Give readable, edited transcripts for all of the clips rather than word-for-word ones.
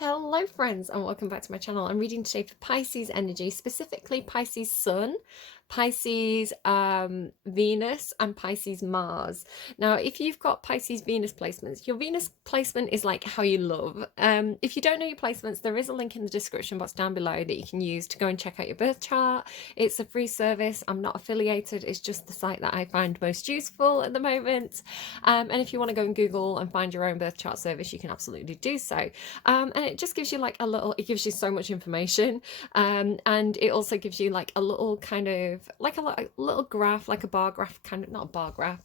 Hello friends and welcome back to my channel. I'm reading today for Pisces energy, specifically Pisces Sun, Pisces Venus and Pisces Mars. Now if you've got Pisces Venus placements, your Venus placement is like how you love. If you don't know your placements, there is a link in the description box down below that you can use to go and check out your birth chart. It's a free service. I'm not affiliated. It's just the site that I find most useful at the moment. And if you want to go and Google and find your own birth chart service, you can absolutely do so. And it just gives you like a little, it gives you so much information. And it also gives you like a little kind of, like a little graph, like a bar graph, kind of, not a bar graph,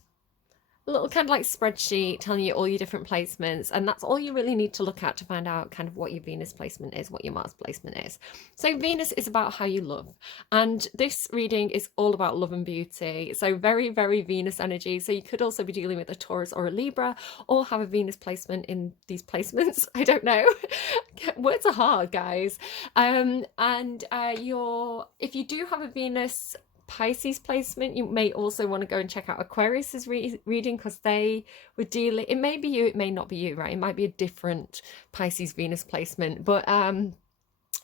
a little kind of like spreadsheet telling you all your different placements, and that's all you really need to look at to find out kind of what your Venus placement is, what your Mars placement is. So Venus is about how you love, and this reading is all about love and beauty, so very, very Venus energy. So you could also be dealing with a Taurus or a Libra, or have a Venus placement in these placements. I don't know. Words are hard, guys. And if you do have a Venus Pisces placement, you may also want to go and check out Aquarius's reading, because they were dealing, it may be you, it may not be you, right? It might be a different Pisces Venus placement, but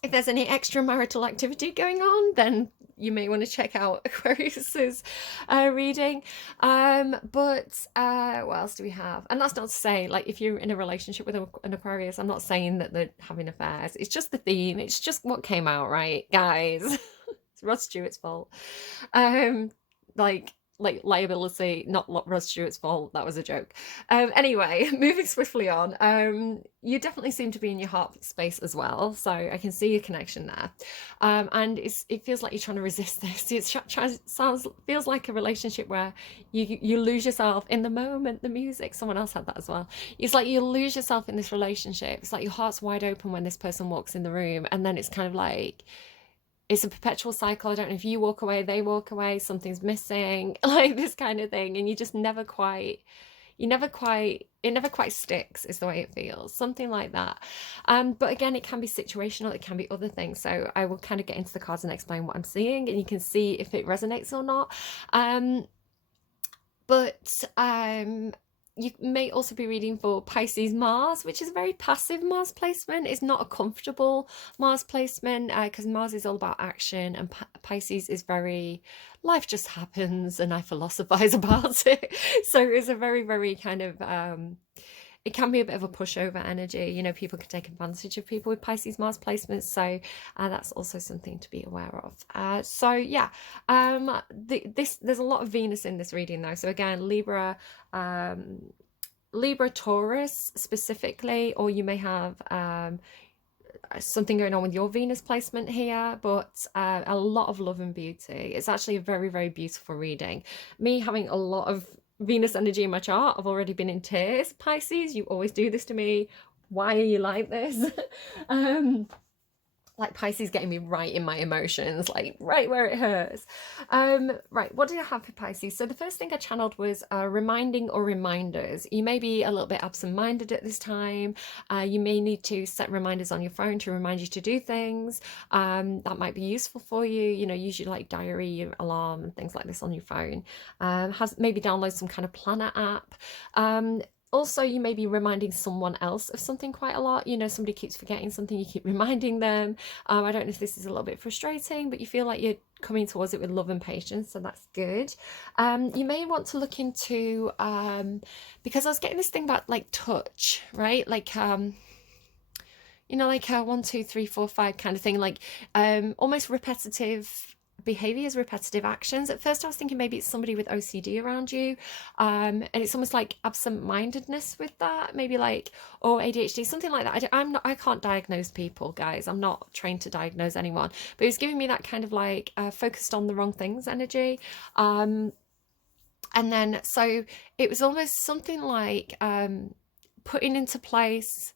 if there's any extramarital activity going on, then you may want to check out Aquarius's reading. But what else do we have? And that's not to say, like, if you're in a relationship with an Aquarius, I'm not saying that they're having affairs. It's just the theme. It's just what came out, right, guys? It's Rod Stewart's fault. Um, like liability, not Rod Stewart's fault. That was a joke. Anyway, moving swiftly on. You definitely seem to be in your heart space as well, so I can see your connection there. And it feels like you're trying to resist this. Feels like a relationship where you lose yourself in the moment. The music, someone else had that as well. It's like you lose yourself in this relationship. It's like your heart's wide open when this person walks in the room, and then it's kind of like, it's a perpetual cycle. I don't know if you walk away, they walk away, something's missing, like this kind of thing, and you just never quite, it never quite sticks, is the way it feels, something like that. But again, it can be situational, it can be other things, so I will kind of get into the cards and explain what I'm seeing, and you can see if it resonates or not. But you may also be reading for Pisces Mars, which is a very passive Mars placement. It's not a comfortable Mars placement, because Mars is all about action, and Pisces is very, life just happens and I philosophize about it. So it's a very, very kind of, it can be a bit of a pushover energy. You know, people can take advantage of people with Pisces Mars placements. So that's also something to be aware of. So yeah, there's a lot of Venus in this reading though. So again, Libra, Taurus specifically, or you may have something going on with your Venus placement here, but a lot of love and beauty. It's actually a very, very beautiful reading. Me having a lot of Venus energy in my chart, I've already been in tears. Pisces, you always do this to me. Why are you like this? Like Pisces getting me right in my emotions, like right where it hurts. Right, what did I have for Pisces? So the first thing I channeled was reminding or reminders. You may be a little bit absent-minded at this time. You may need to set reminders on your phone to remind you to do things. That might be useful for you. You know, use your like diary, your alarm and things like this on your phone. Maybe download some kind of planner app. Also, you may be reminding someone else of something quite a lot. You know, somebody keeps forgetting something, you keep reminding them. I don't know if this is a little bit frustrating, but you feel like you're coming towards it with love and patience, so that's good. You may want to look into, because I was getting this thing about like touch, right? Like, you know, like a 1, 2, 3, 4, 5 kind of thing, like almost repetitive behaviors, repetitive actions. At first I was thinking maybe it's somebody with OCD around you, and it's almost like absent-mindedness with that, maybe like, or ADHD, something like that. I can't diagnose people, guys. I'm not trained to diagnose anyone, but it was giving me that kind of like focused on the wrong things energy. And then so it was almost something like putting into place,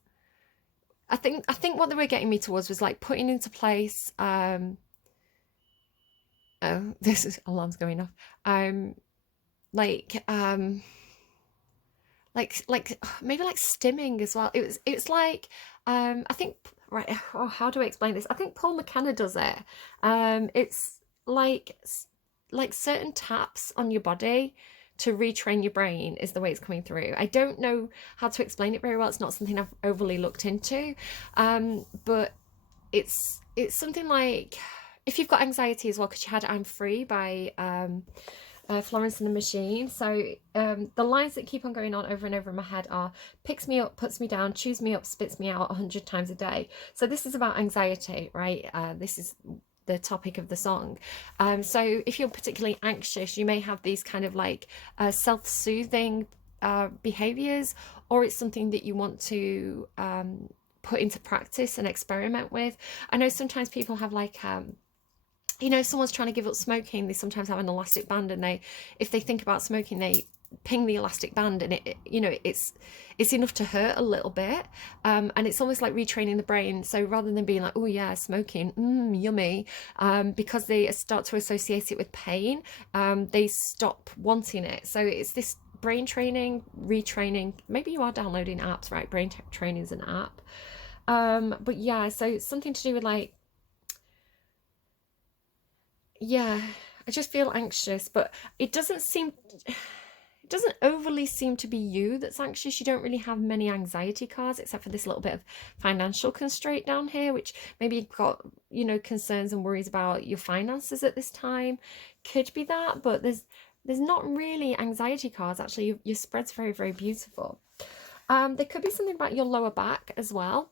I think what they were getting me towards was like putting into place oh, this is alarm's going off. Like maybe like stimming as well. It's like I think, right, oh, how do I explain this? I think Paul McKenna does it. It's like certain taps on your body to retrain your brain is the way it's coming through. I don't know how to explain it very well. It's not something I've overly looked into, but it's something like, if you've got anxiety as well, because you had I'm Free by Florence and the Machine. So the lines that keep on going on over and over in my head are: picks me up, puts me down, chews me up, spits me out 100 times a day. So this is about anxiety, right? This is the topic of the song. So if you're particularly anxious, you may have these kind of like self-soothing behaviors, or it's something that you want to put into practice and experiment with. I know sometimes people have like you know, if someone's trying to give up smoking, they sometimes have an elastic band, and they, if they think about smoking, they ping the elastic band, and it you know, it's enough to hurt a little bit, and it's almost like retraining the brain. So rather than being like, oh yeah, smoking, yummy, because they start to associate it with pain, they stop wanting it. So it's this brain training, retraining. Maybe you are downloading apps, right? Brain training is an app. But yeah, so it's something to do with like, yeah, I just feel anxious, but it doesn't seem, it doesn't overly seem to be you that's anxious. You don't really have many anxiety cards, except for this little bit of financial constraint down here, which maybe you've got, you know, concerns and worries about your finances at this time. Could be that, but there's not really anxiety cards. Actually, your spread's very, very beautiful. There could be something about your lower back as well.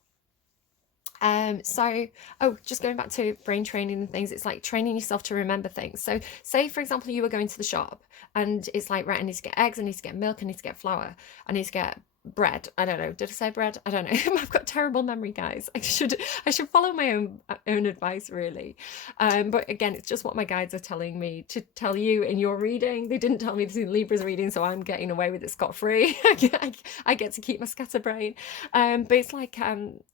So, oh, just going back to brain training and things, it's like training yourself to remember things. So say, for example, you were going to the shop and it's like, right, I need to get eggs, I need to get milk, I need to get flour, I need to get bread. I don't know. Did I say bread? I don't know. I've got terrible memory, guys. I should follow my own advice, really. But again, it's just what my guides are telling me to tell you in your reading. They didn't tell me this in Libra's reading, so I'm getting away with it scot-free. I get to keep my scatterbrain. But it's like,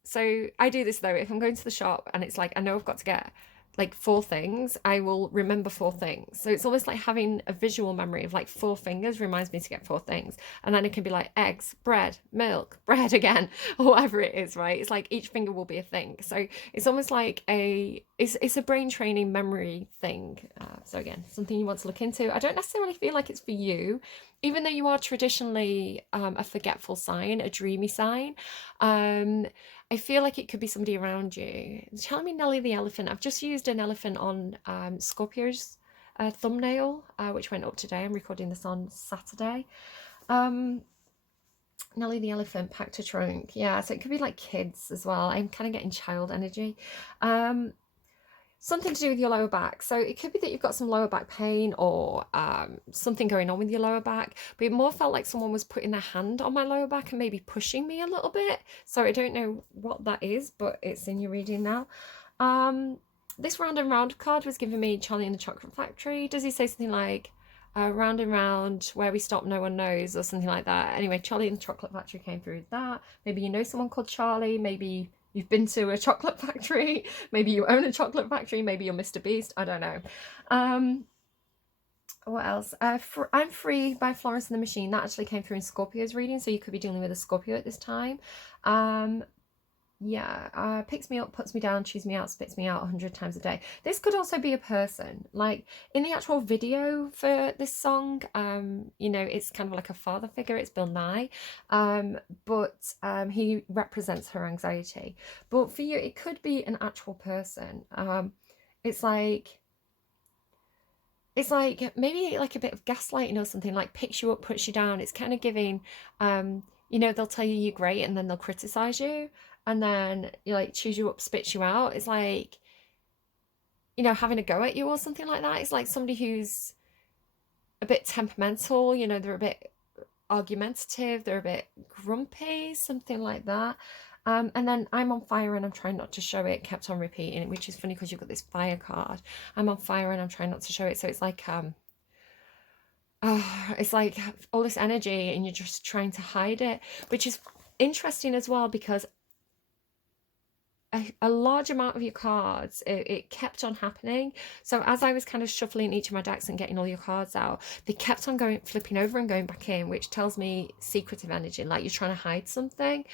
so I do this though. If I'm going to the shop and it's like, I know I've got to get like 4 things, I will remember 4 things. So it's almost like having a visual memory of like 4 fingers reminds me to get 4 things. And then it can be like eggs, bread, milk, bread again, or whatever it is, right? It's like each finger will be a thing. So it's almost like it's a brain training memory thing. So again, something you want to look into. I don't necessarily feel like it's for you, even though you are traditionally a forgetful sign, a dreamy sign. I feel like it could be somebody around you. Tell me Nelly the elephant. I've just used an elephant on Scorpio's thumbnail, which went up today. I'm recording this on Saturday. Nelly the elephant packed a trunk. Yeah, so it could be like kids as well. I'm kind of getting child energy. Something to do with your lower back. So it could be that you've got some lower back pain, or something going on with your lower back, but it more felt like someone was putting their hand on my lower back and maybe pushing me a little bit. So I don't know what that is, but it's in your reading now. This round and round card was giving me Charlie and the Chocolate Factory. Does he say something like round and round, where we stop no one knows, or something like that? Anyway, Charlie and the Chocolate Factory came through with that. Maybe you know someone called Charlie, maybe you've been to a chocolate factory, maybe you own a chocolate factory, maybe you're Mr. Beast, I don't know. What else? I'm Free by Florence and the Machine. That actually came through in Scorpio's reading, so you could be dealing with a Scorpio at this time. Yeah, picks me up, puts me down, chews me out, spits me out 100 times a day. This could also be a person. Like in the actual video for this song, you know, it's kind of like a father figure. It's Bill Nye, but he represents her anxiety. But for you, it could be an actual person. It's like maybe like a bit of gaslighting or something, like picks you up, puts you down. It's kind of giving, you know, they'll tell you you're great and then they'll criticize you, and then you like chews you up, spits you out. It's like, you know, having a go at you or something like that. It's like somebody who's a bit temperamental, you know, they're a bit argumentative, they're a bit grumpy, something like that. And then I'm on fire and I'm trying not to show it, kept on repeating, which is funny because you've got this fire card. I'm on fire and I'm trying not to show it. So it's like, it's like all this energy and you're just trying to hide it, which is interesting as well, because a large amount of your cards, it kept on happening. So as I was kind of shuffling each of my decks and getting all your cards out, they kept on going, flipping over and going back in, which tells me secretive energy, like you're trying to hide something.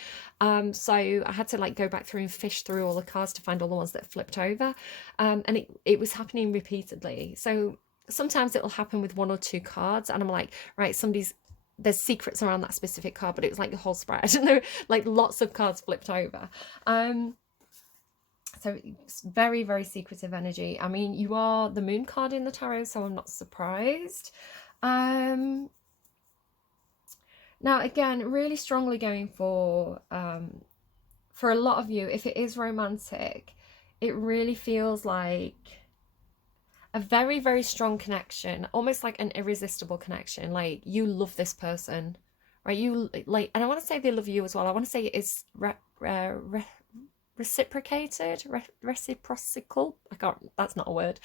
So I had to like go back through and fish through all the cards to find all the ones that flipped over, and it was happening repeatedly. So sometimes it'll happen with 1 or 2 cards, and I'm like, right, there's secrets around that specific card, but it was like the whole spread, and there were like lots of cards flipped over. So it's very, very secretive energy. I mean, you are the moon card in the tarot, so I'm not surprised. Now, again, really strongly going for a lot of you, if it is romantic, it really feels like a very, very strong connection, almost like an irresistible connection. Like, you love this person, right? You like, and I want to say they love you as well. I want to say it is reciprocated, reciprocal. I can't, that's not a word.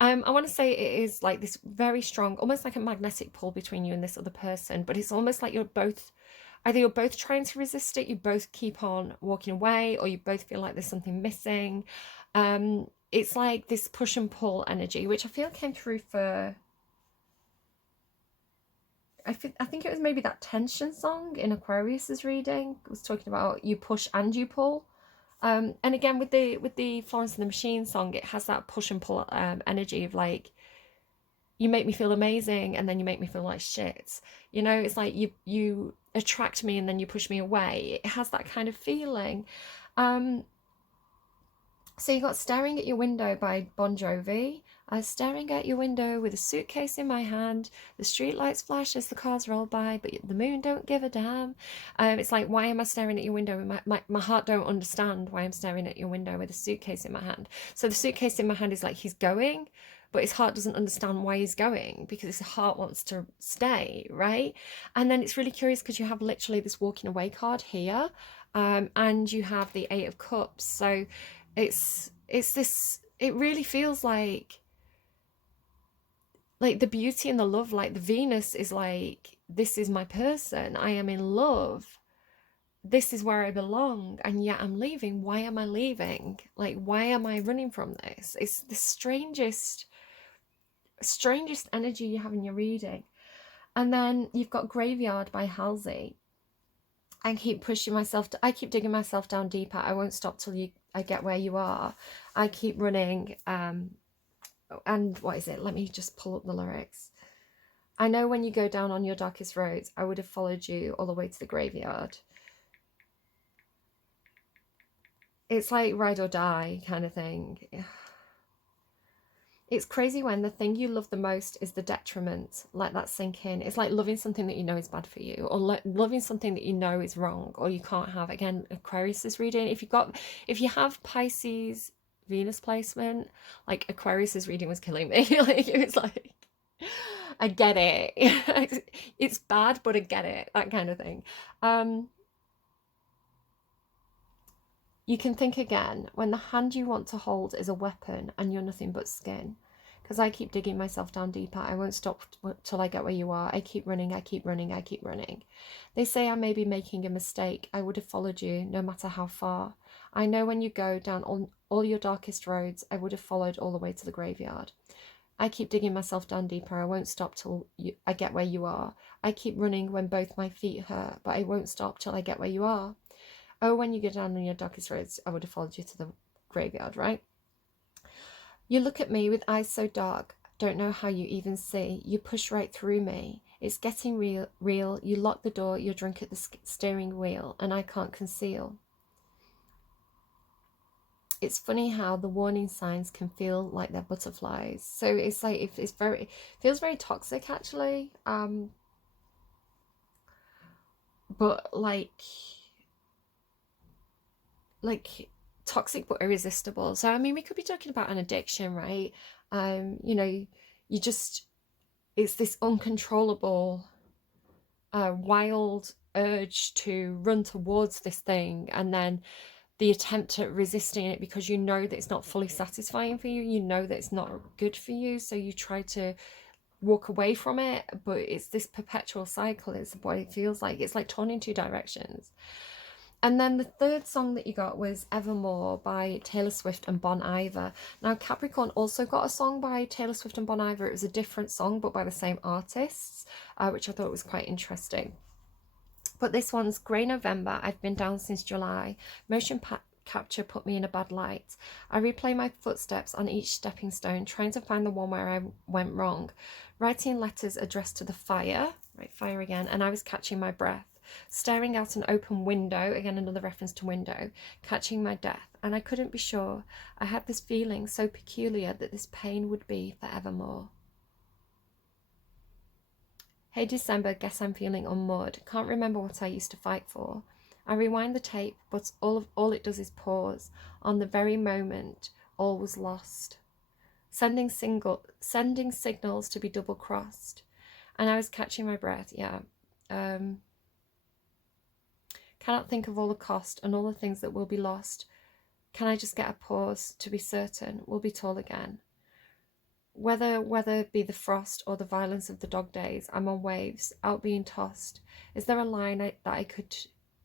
I want to say it is like this very strong, almost like a magnetic pull between you and this other person, but it's almost like either you're both trying to resist it, you both keep on walking away, or you both feel like there's something missing. It's like this push and pull energy, which I feel came through for, I think it was maybe that tension song in Aquarius's reading. It was talking about you push and you pull. And again, with the Florence and the Machine song, it has that push and pull energy of like, you make me feel amazing and then you make me feel like shit. You know, it's like you attract me and then you push me away. It has that kind of feeling. So you got Staring at Your Window by Bon Jovi. I was staring at your window with a suitcase in my hand. The streetlights flash as the cars roll by, but the moon don't give a damn. It's like, why am I staring at your window? My heart don't understand why I'm staring at your window with a suitcase in my hand. So the suitcase in my hand is like he's going, but his heart doesn't understand why he's going because his heart wants to stay, right? And then it's really curious because you have literally this walking away card here, and you have the 8 of Cups. So it's this, it really feels like the beauty and the love, like the Venus is like, this is my person, I am in love, this is where I belong, and yet I'm leaving. Why am I leaving? Like, why am I running from this? It's the strangest energy you have in your reading. And then you've got Graveyard by Halsey. I keep I keep digging myself down deeper. I won't stop till I get where you are. I keep running. And what is it? Let me just pull up the lyrics. I know when you go down on your darkest roads, I would have followed you all the way to the graveyard. It's like ride or die kind of thing. It's crazy when the thing you love the most is the detriment. Let that sink in. It's like loving something that you know is bad for you, or loving something that you know is wrong, or you can't have. Again, Aquarius is reading. If you have Pisces Venus placement, like Aquarius's reading was killing me. Like, it was like, I get it. It's bad, but I get it. That kind of thing. You can think again when the hand you want to hold is a weapon and you're nothing but skin. Because I keep digging myself down deeper. I won't stop till I get where you are. I keep running, I keep running, I keep running. They say I may be making a mistake. I would have followed you no matter how far. I know when you go down on all your darkest roads, I would have followed all the way to the graveyard. I keep digging myself down deeper. I won't stop till I get where you are. I keep running when both my feet hurt, but I won't stop till I get where you are. Oh, when you go down on your darkest roads, I would have followed you to the graveyard, right? You look at me with eyes so dark, don't know how you even see. You push right through me. It's getting real. You lock the door, you're drunk at the steering wheel, and I can't conceal. It's funny how the warning signs can feel like they're butterflies. So it's like, it feels very toxic, actually. But like toxic but irresistible. So I mean, we could be talking about an addiction, right? You know, it's this uncontrollable wild urge to run towards this thing, and then the attempt at resisting it because you know that it's not fully satisfying for you, you know that it's not good for you, so you try to walk away from it, but it's this perpetual cycle is what it feels like. It's like torn in 2 directions. And then the third song that you got was Evermore by Taylor Swift and Bon Iver. Now, Capricorn also got a song by Taylor Swift and Bon Iver. It was a different song, but by the same artists, which I thought was quite interesting. But this one's Grey November, I've been down since July. Motion capture put me in a bad light. I replay my footsteps on each stepping stone, trying to find the one where I went wrong. Writing letters addressed to the fire, right, fire again, and I was catching my breath. Staring out an open window, again another reference to window, catching my death, and I couldn't be sure. I had this feeling so peculiar that this pain would be forevermore. Hey December, guess I'm feeling unmoored. Can't remember what I used to fight for. I rewind the tape, but all it does is pause. On the very moment, all was lost. Sending signals to be double crossed. And I was catching my breath, yeah. Cannot think of all the cost and all the things that will be lost. Can I just get a pause to be certain we'll be tall again? Whether be the frost or the violence of the dog days, I'm on waves, out being tossed. Is there a line that I could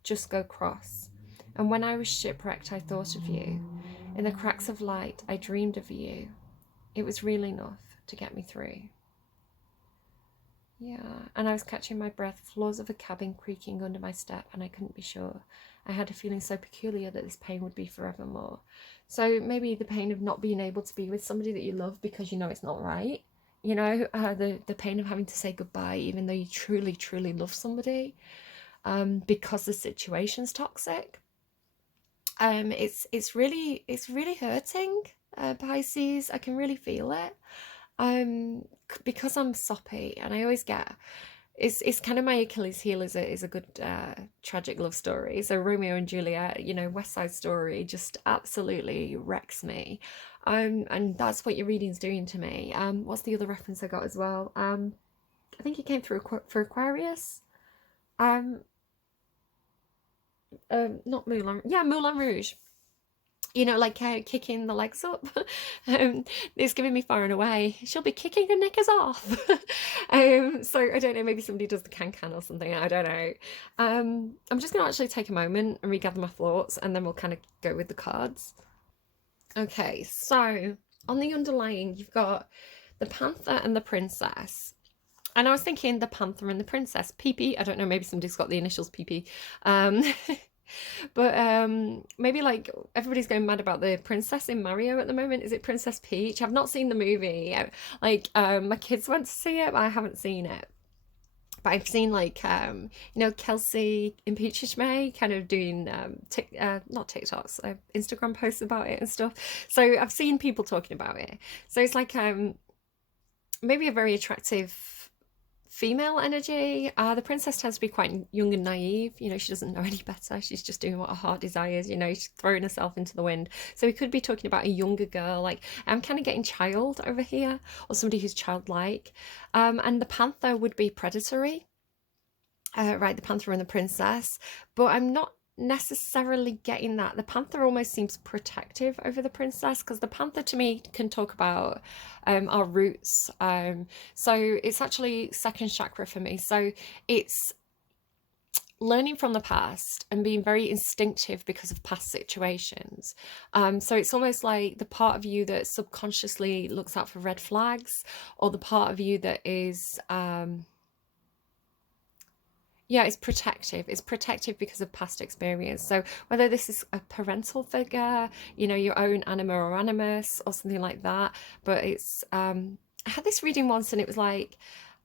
just go cross? And when I was shipwrecked, I thought of you. In the cracks of light, I dreamed of you. It was real enough to get me through. Yeah, and I was catching my breath, floors of a cabin creaking under my step, and I couldn't be sure. I had a feeling so peculiar that this pain would be forevermore. So maybe the pain of not being able to be with somebody that you love because you know it's not right. You know, the pain of having to say goodbye even though you truly, truly love somebody, because the situation's toxic. It's really hurting, Pisces. I can really feel it. Because I'm soppy and I always get it's kind of my Achilles heel is a good tragic love story. So Romeo and Juliet, you know, West Side Story just absolutely wrecks me. And that's what your reading's doing to me. What's the other reference I got as well? I think it came through for Aquarius. Not Moulin, yeah, Moulin Rouge. You know, like kicking the legs up. It's giving me far and away. She'll be kicking her knickers off. So I don't know, maybe somebody does the can or something. I don't know. I'm just going to actually take a moment and regather my thoughts, and then we'll kind of go with the cards. Okay, so on the underlying, you've got the Panther and the Princess. And I was thinking the Panther and the Princess. PP, I don't know, maybe somebody's got the initials PP. But maybe like everybody's going mad about the princess in Mario at the moment. Is it Princess Peach? I've not seen the movie. Like my kids went to see it, but I haven't seen it. But I've seen like you know, Kelsey in Peaches May kind of doing not TikToks, Instagram posts about it and stuff. So I've seen people talking about it. So it's like maybe a very attractive female energy. The princess tends to be quite young and naive. You know, she doesn't know any better. She's just doing what her heart desires. You know, she's throwing herself into the wind. So we could be talking about a younger girl. Like I'm kind of getting child over here, or somebody who's childlike. And the panther would be predatory. Right, the panther and the princess. But I'm not necessarily getting that. The panther almost seems protective over the princess, because the panther to me can talk about our roots. So it's actually second chakra for me. So it's learning from the past and being very instinctive because of past situations. So it's almost like the part of you that subconsciously looks out for red flags, or the part of you that is yeah, it's protective. It's protective because of past experience. So whether this is a parental figure, you know, your own anima or animus or something like that. But it's I had this reading once, and it was like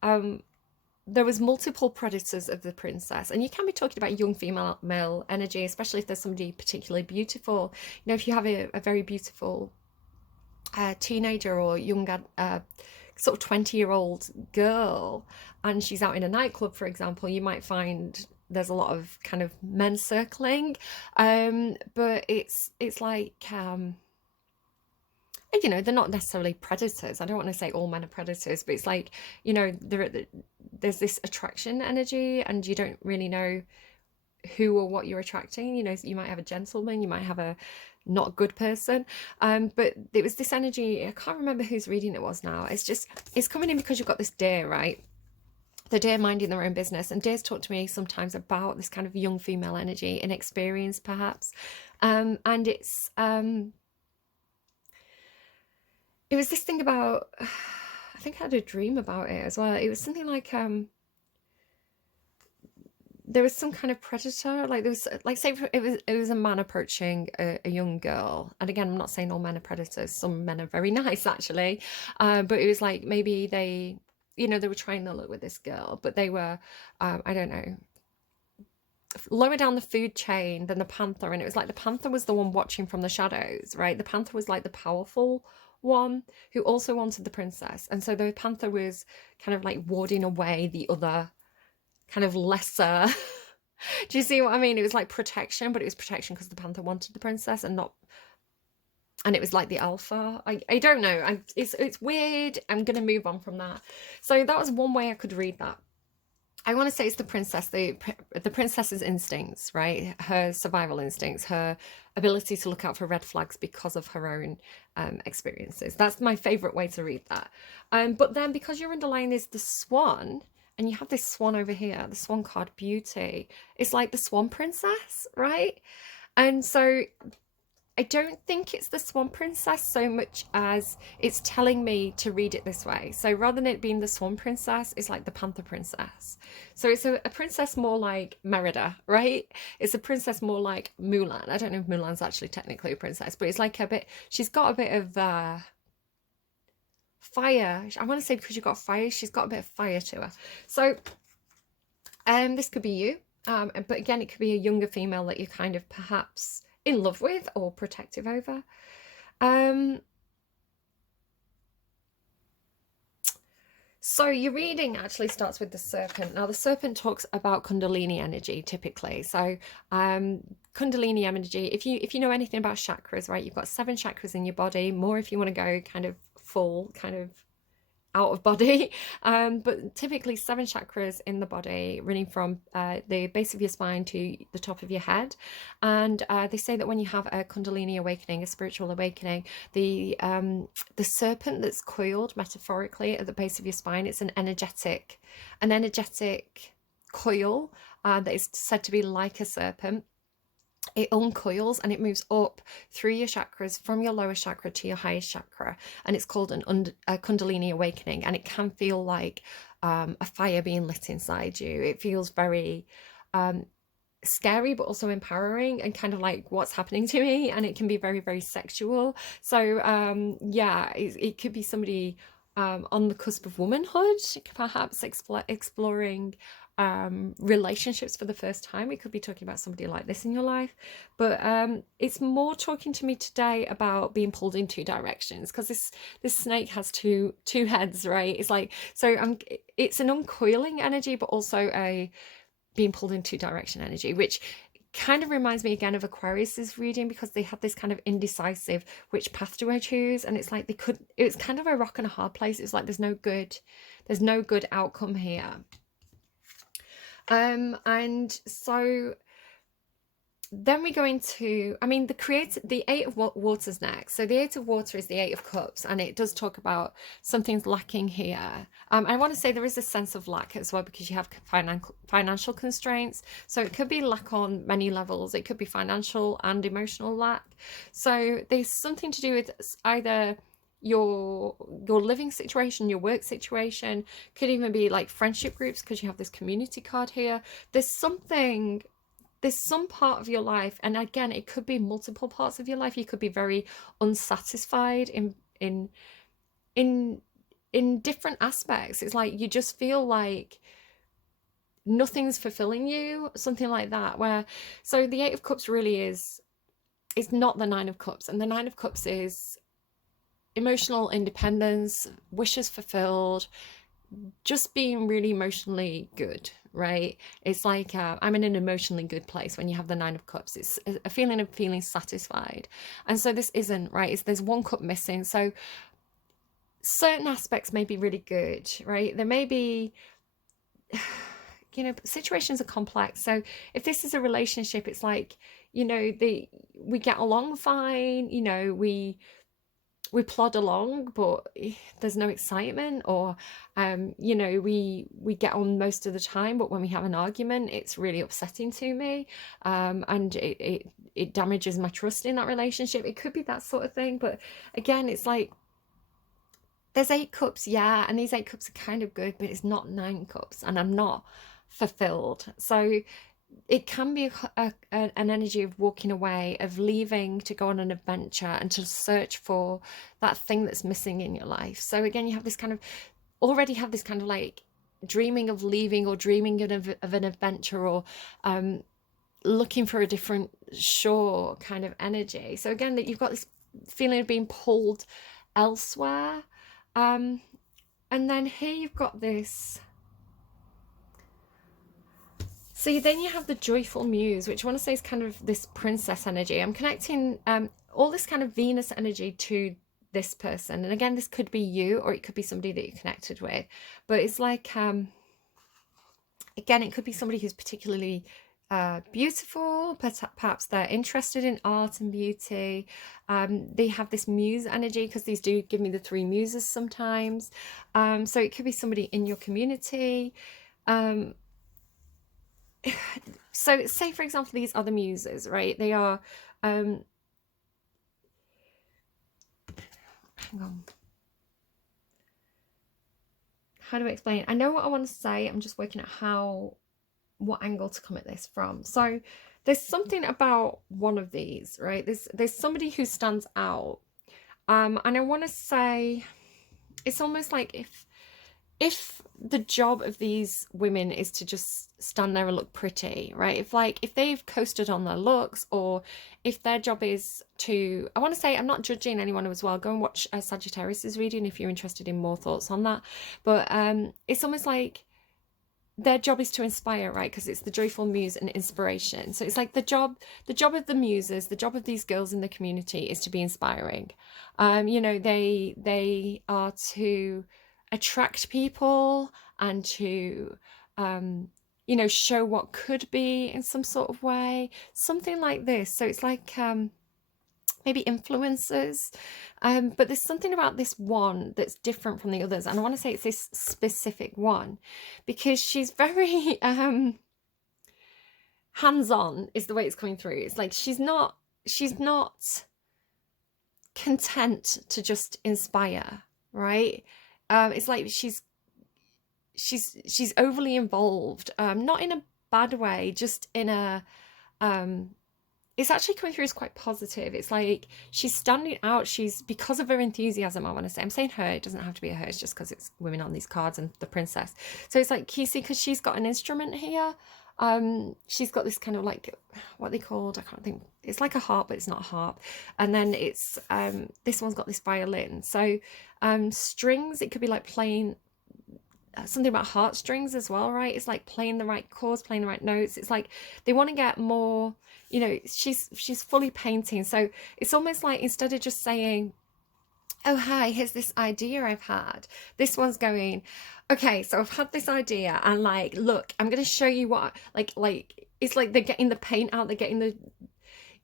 there was multiple predators of the princess. And you can be talking about young female male energy, especially if there's somebody particularly beautiful. You know, if you have a very beautiful teenager or young sort of 20-year-old girl, and she's out in a nightclub, for example, you might find there's a lot of kind of men circling, but it's like you know, they're not necessarily predators. I don't want to say all men are predators, but it's like, you know, there's this attraction energy, and you don't really know who or what you're attracting. You know, you might have a gentleman, you might have a not good person, but it was this energy. I can't remember whose reading it was now. It's coming in because you've got this deer, right? The deer minding their own business, and deers talk to me sometimes about this kind of young female energy, inexperience perhaps, and it's it was this thing about I think I had a dream about it as well. It was something like there was some kind of predator, like there was, like, say it was a man approaching a young girl. And again, I'm not saying all men are predators, some men are very nice actually, but it was like maybe they, you know, they were trying to look with this girl, but they were, I don't know, lower down the food chain than the panther. And it was like the panther was the one watching from the shadows, right? The panther was like the powerful one who also wanted the princess, and so the panther was kind of like warding away the other kind of lesser. Do you see what I mean? It was like protection, but it was protection because the panther wanted the princess and not, and it was like the alpha. I don't know. It's weird. I'm gonna move on from that. So that was one way I could read that. I want to say it's the princess, the princess's instincts, right? Her survival instincts, her ability to look out for red flags because of her own experiences. That's my favorite way to read that. But then because your underlying is the swan, and you have this swan over here, the swan card beauty, it's like the swan princess, right? And so I don't think it's the Swan Princess so much as it's telling me to read it this way. So rather than it being the Swan Princess, it's like the Panther Princess. So it's a princess more like Merida, right? It's a princess more like Mulan. I don't know if Mulan's actually technically a princess, but it's like a bit, she's got a bit of fire. I want to say because you've got fire, she's got a bit of fire to her. So this could be you. But again, it could be a younger female that you're kind of perhaps in love with or protective over. So your reading actually starts with the serpent. Now the serpent talks about Kundalini energy typically. So Kundalini energy, if you know anything about chakras, right, you've got 7 chakras in your body, more if you want to go kind of full kind of out of body, but typically 7 chakras in the body, running from the base of your spine to the top of your head. And they say that when you have a Kundalini awakening, a spiritual awakening, the serpent that's coiled metaphorically at the base of your spine, it's an energetic coil that is said to be like a serpent. It uncoils and it moves up through your chakras from your lower chakra to your highest chakra, and it's called a Kundalini awakening. And it can feel like a fire being lit inside you. It feels very scary but also empowering, and kind of like what's happening to me, and it can be very, very sexual. So yeah, it could be somebody on the cusp of womanhood, perhaps exploring relationships for the first time. We could be talking about somebody like this in your life, but it's more talking to me today about being pulled in 2 directions, because this snake has two heads, right? It's like, so it's an uncoiling energy, but also a being pulled in 2 direction energy, which kind of reminds me again of Aquarius's reading, because they had this kind of indecisive, which path do I choose? And it's like it was kind of a rock and a hard place. It's like there's no good outcome here. And so then we go into, I mean, the 8 of Waters next. So the 8 of Water is the 8 of Cups, and it does talk about something's lacking here. I want to say there is a sense of lack as well, because you have financial constraints. So it could be lack on many levels. It could be financial and emotional lack. So there's something to do with either your living situation, your work situation, could even be like friendship groups, because you have this community card here. There's some part of your life, and again, it could be multiple parts of your life. You could be very unsatisfied in different aspects. It's like you just feel like nothing's fulfilling you, something like that. Where, so the 8 of Cups really is, it's not the 9 of Cups, and the 9 of Cups is emotional independence, wishes fulfilled, just being really emotionally good, right? It's like I'm in an emotionally good place when you have the 9 of Cups. It's a feeling of feeling satisfied. And so this isn't, right? There's 1 cup missing. So certain aspects may be really good, right? There may be, you know, situations are complex. So if this is a relationship, it's like, you know, we get along fine, you know, we plod along, but there's no excitement, or you know, we get on most of the time, but when we have an argument, it's really upsetting to me, and it damages my trust in that relationship. It could be that sort of thing. But again, it's like there's 8 cups, yeah, and these 8 cups are kind of good, but it's not 9 cups, and I'm not fulfilled. So it can be an energy of walking away, of leaving to go on an adventure and to search for that thing that's missing in your life. So again, you have this kind of, already have this kind of like dreaming of leaving, or dreaming of an adventure, or looking for a different shore kind of energy. So again, that you've got this feeling of being pulled elsewhere. And then here you've got this. So then you have the joyful muse, which I want to say is kind of this princess energy. I'm connecting all this kind of Venus energy to this person. And again, this could be you, or it could be somebody that you're connected with. But it's like, again, it could be somebody who's particularly beautiful. Perhaps they're interested in art and beauty. They have this muse energy, because these do give me the three muses sometimes. So it could be somebody in your community. So say, for example, these other muses, right? They are, hang on. How do I explain? I know what I want to say. I'm just working out what angle to come at this from. So there's something about one of these, right? There's somebody who stands out. And I want to say, it's almost like if the job of these women is to just stand there and look pretty, right? If they've coasted on their looks, or if their job is to, I want to say, I'm not judging anyone as well. Go and watch Sagittarius's reading if you're interested in more thoughts on that. But it's almost like their job is to inspire, right? Because it's the joyful muse and inspiration. So it's like the job of the muses, the job of these girls in the community is to be inspiring. You know, they are to attract people and to you know, show what could be in some sort of way, something like this. So it's like maybe influencers, but there's something about this one that's different from the others, and I want to say it's this specific one, because she's very hands-on is the way it's coming through. It's like she's not content to just inspire, right? It's like she's overly involved, not in a bad way, just in a it's actually coming through as quite positive. It's like she's standing out. She's, because of her enthusiasm, I want to say, I'm saying her, it doesn't have to be a her, it's just because it's women on these cards and the princess. So it's like, you see, because she's got an instrument here. She's got this kind of like, what they called, I can't think, it's like a harp, but it's not a harp. And then it's this one's got this violin. So strings, it could be like playing something about heartstrings as well, right? It's like playing the right chords, playing the right notes. It's like they want to get more, you know, she's fully painting. So it's almost like, instead of just saying, oh hi, here's this idea I've had, this one's going, okay, so I've had this idea, and like, look, I'm going to show you what, like it's like they're getting the paint out, they're getting the,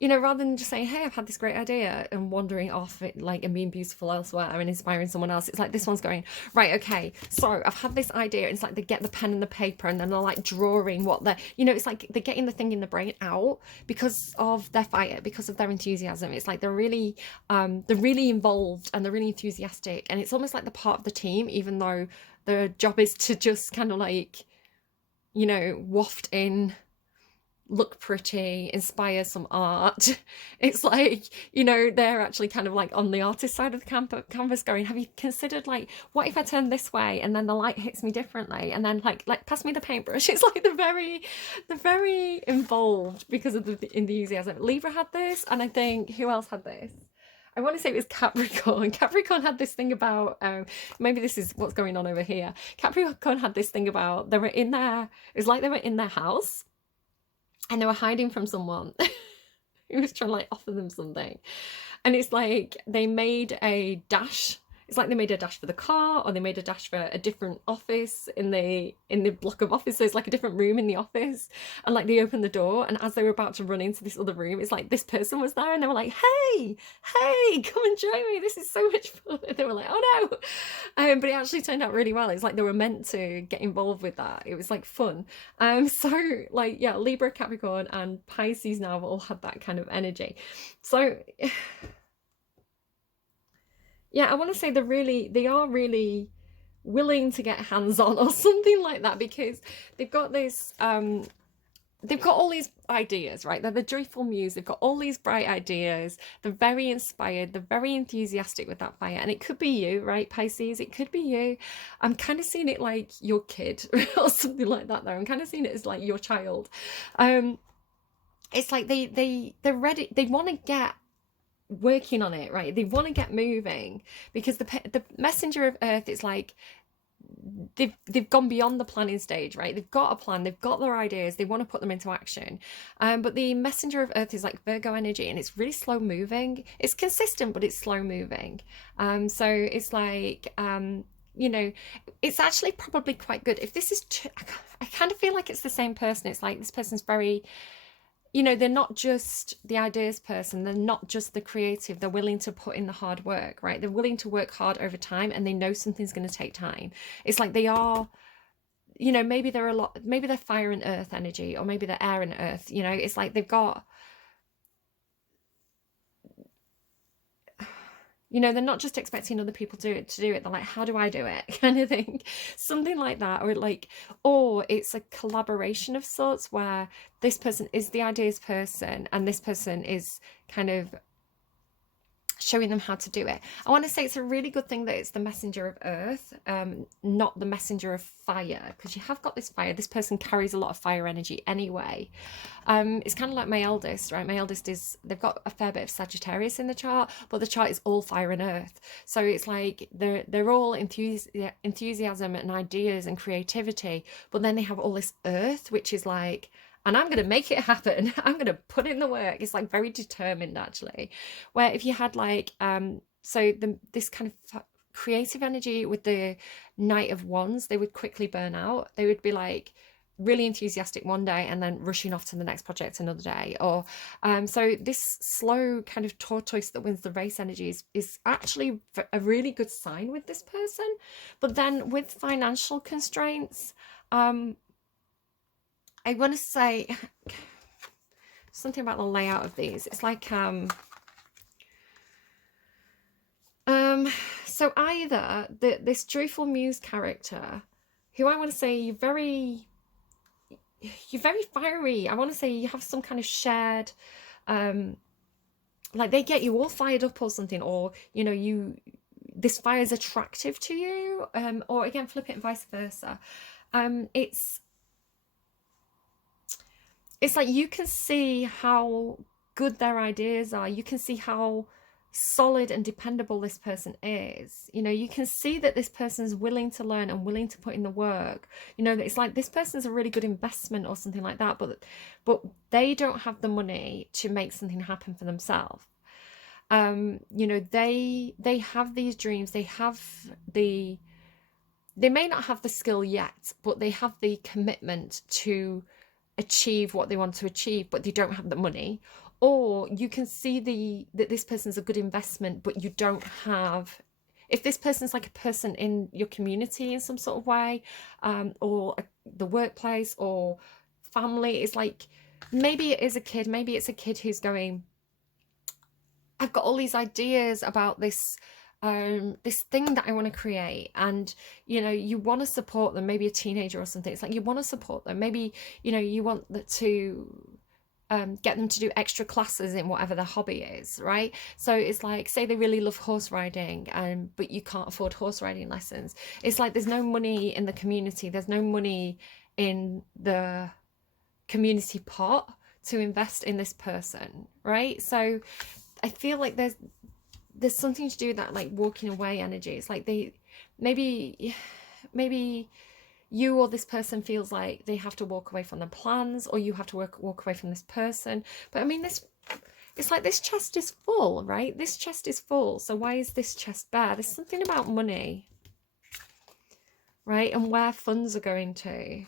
you know, rather than just saying, hey, I've had this great idea, and wandering off it, like, and being beautiful elsewhere and inspiring someone else. It's like this one's going, right, okay, so I've had this idea. And it's like they get the pen and the paper, and then they're like drawing what they're, you know, it's like they're getting the thing in the brain out because of their fire, because of their enthusiasm. It's like they're really involved, and they're really enthusiastic. And it's almost like the part of the team, even though their job is to just kind of like, you know, waft in, look pretty, inspire some art. It's like, you know, they're actually kind of like on the artist side of the canvas going, have you considered, like, what if I turn this way and then the light hits me differently, and then like pass me the paintbrush. It's like they're very involved because of the enthusiasm. Libra had this, and I think, who else had this? I want to say it was Capricorn. Capricorn had this thing about, maybe this is what's going on over here. Capricorn had this thing about, they were in their, it was like they were in their house, and they were hiding from someone who was trying to like offer them something. And it's like they made a dash. It's like they made a dash for the car, or they made a dash for a different office in the block of offices, like a different room in the office. And like they opened the door, and as they were about to run into this other room, it's like this person was there, and they were like, hey, come and join me, this is so much fun. And they were like, oh no. But it actually turned out really well. It's like they were meant to get involved with that. It was like fun. So like, yeah, Libra, Capricorn and Pisces now have all had that kind of energy. So yeah, I want to say they are really willing to get hands on or something like that, because they've got this they've got all these ideas, right? They're the joyful muse. They've got all these bright ideas. They're very inspired. They're very enthusiastic with that fire. And it could be you, right, Pisces? It could be you. I'm kind of seeing it like your kid or something like that, though. I'm kind of seeing it as like your child. It's like they're ready. They want to get working on it, right? They want to get moving, because the messenger of earth is like, they've gone beyond the planning stage, right? They've got a plan, they've got their ideas, they want to put them into action. But the messenger of earth is like Virgo energy, and it's really slow moving. It's consistent, but it's slow moving. So it's like, you know, it's actually probably quite good if this is I kind of feel like it's the same person. It's like this person's very, you know, they're not just the ideas person, they're not just the creative, they're willing to put in the hard work, right? They're willing to work hard over time, and they know something's going to take time. It's like they are, you know, maybe they're maybe they're fire and earth energy, or maybe they're air and earth, you know. It's like they've got, you know, they're not just expecting other people to do it. They're like, how do I do it, kind of thing, something like that. Or it's a collaboration of sorts, where this person is the ideas person and this person is kind of showing them how to do it. I want to say it's a really good thing that it's the messenger of earth, not the messenger of fire, because you have got this fire. This person carries a lot of fire energy anyway. It's kind of like my eldest, right? My eldest they've got a fair bit of Sagittarius in the chart, but the chart is all fire and earth. So it's like they're all enthusiasm and ideas and creativity, but then they have all this earth, which is like, and I'm going to make it happen. I'm going to put in the work. It's like very determined, actually. Where if you had like, this kind of creative energy with the Knight of Wands, they would quickly burn out. They would be like really enthusiastic one day and then rushing off to the next project another day. Or so this slow kind of tortoise that wins the race energy is actually a really good sign with this person. But then with financial constraints, I want to say something about the layout of these. It's like, so either this joyful muse character, who I want to say you're very fiery. I want to say you have some kind of shared, like they get you all fired up or something, or, you know, this fire is attractive to you, or again, flip it and vice versa. It's like you can see how good their ideas are. You can see how solid and dependable this person is. You know, you can see that this person's willing to learn and willing to put in the work. You know, it's like this person's a really good investment or something like that, but they don't have the money to make something happen for themselves. You know, they have these dreams. They may not have the skill yet, but they have the commitment to achieve what they want to achieve, but they don't have the money. Or you can see that this person's a good investment, but you don't have, if this person's like a person in your community in some sort of way, or the workplace or family, it's like, maybe it is a kid, maybe it's a kid who's going, I've got all these ideas about this thing that I want to create, and you know, you want to support them, maybe a teenager or something. It's like you want to support them, maybe, you know, you want to get them to do extra classes in whatever their hobby is, right? So it's like, say they really love horse riding, but you can't afford horse riding lessons. It's like there's no money in the community, there's no money in the community pot to invest in this person, right? So I feel like there's something to do with that, like walking away energy. It's like they maybe you or this person feels like they have to walk away from their plans, or you have to walk away from this person. But I mean, it's like this chest is full, right? This chest is full. So why is this chest bare? There's something about money, right? And where funds are going to.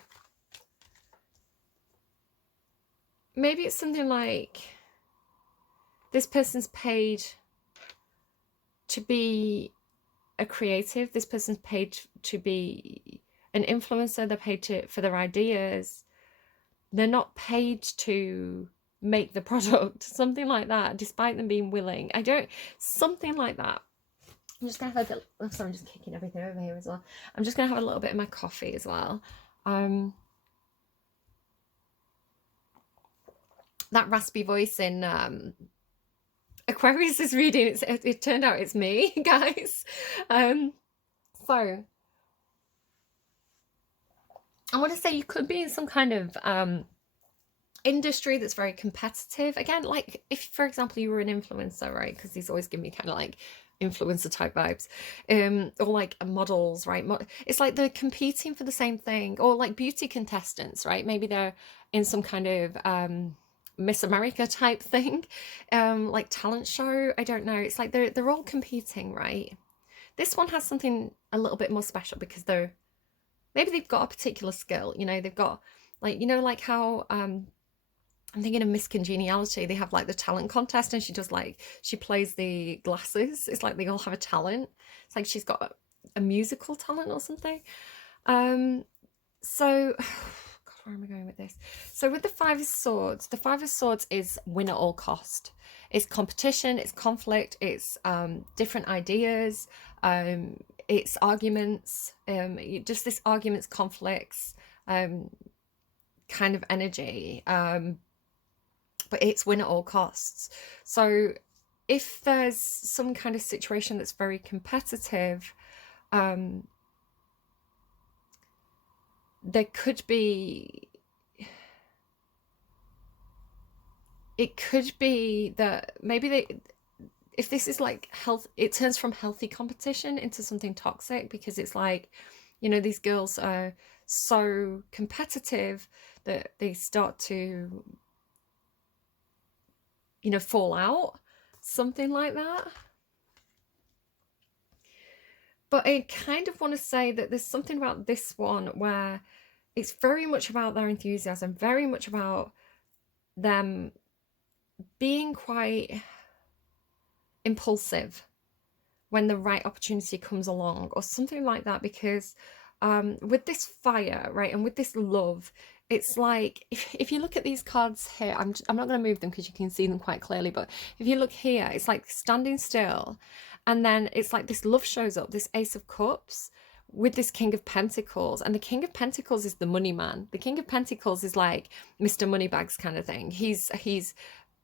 Maybe it's something like this person's paid to be a creative. This person's paid to be an influencer. They're paid for their ideas. They're not paid to make the product, something like that, despite them being willing. Something like that. I'm just gonna have a bit, oh, sorry, I'm just kicking everything over here as well. I'm just gonna have a little bit of my coffee as well. That raspy voice in Aquarius is reading. It turned out it's me, guys. So I want to say you could be in some kind of industry that's very competitive. Again, like if, for example, you were an influencer, right? Because these always give me kind of like influencer type vibes, or like models, right? It's like they're competing for the same thing, or like beauty contestants, right? Maybe they're in some kind of Miss America type thing, like talent show. I don't know. It's like they're all competing, right? This one has something a little bit more special because maybe they've got a particular skill. You know, they've got like, you know, like how I'm thinking of Miss Congeniality. They have like the talent contest, and she plays the glasses. It's like they all have a talent. It's like she's got a musical talent or something. So God, where am I going with this? So with the Five of Swords, the Five of Swords is win at all cost. It's competition, it's conflict, it's different ideas, it's arguments, just this arguments, conflicts, kind of energy. But it's win at all costs. So if there's some kind of situation that's very competitive, there could be, it could be that maybe if this is like health, it turns from healthy competition into something toxic, because it's like, you know, these girls are so competitive that they start to, you know, fall out, something like that. But I kind of want to say that there's something about this one where it's very much about their enthusiasm, very much about them being quite impulsive when the right opportunity comes along or something like that. Because with this fire, right, and with this love, it's like if you look at these cards here, I'm not going to move them because you can see them quite clearly, but if you look here, it's like standing still, and then it's like this love shows up, this Ace of Cups with this King of Pentacles, and the King of Pentacles is the money man. The King of Pentacles is like Mr. Moneybags kind of thing. He's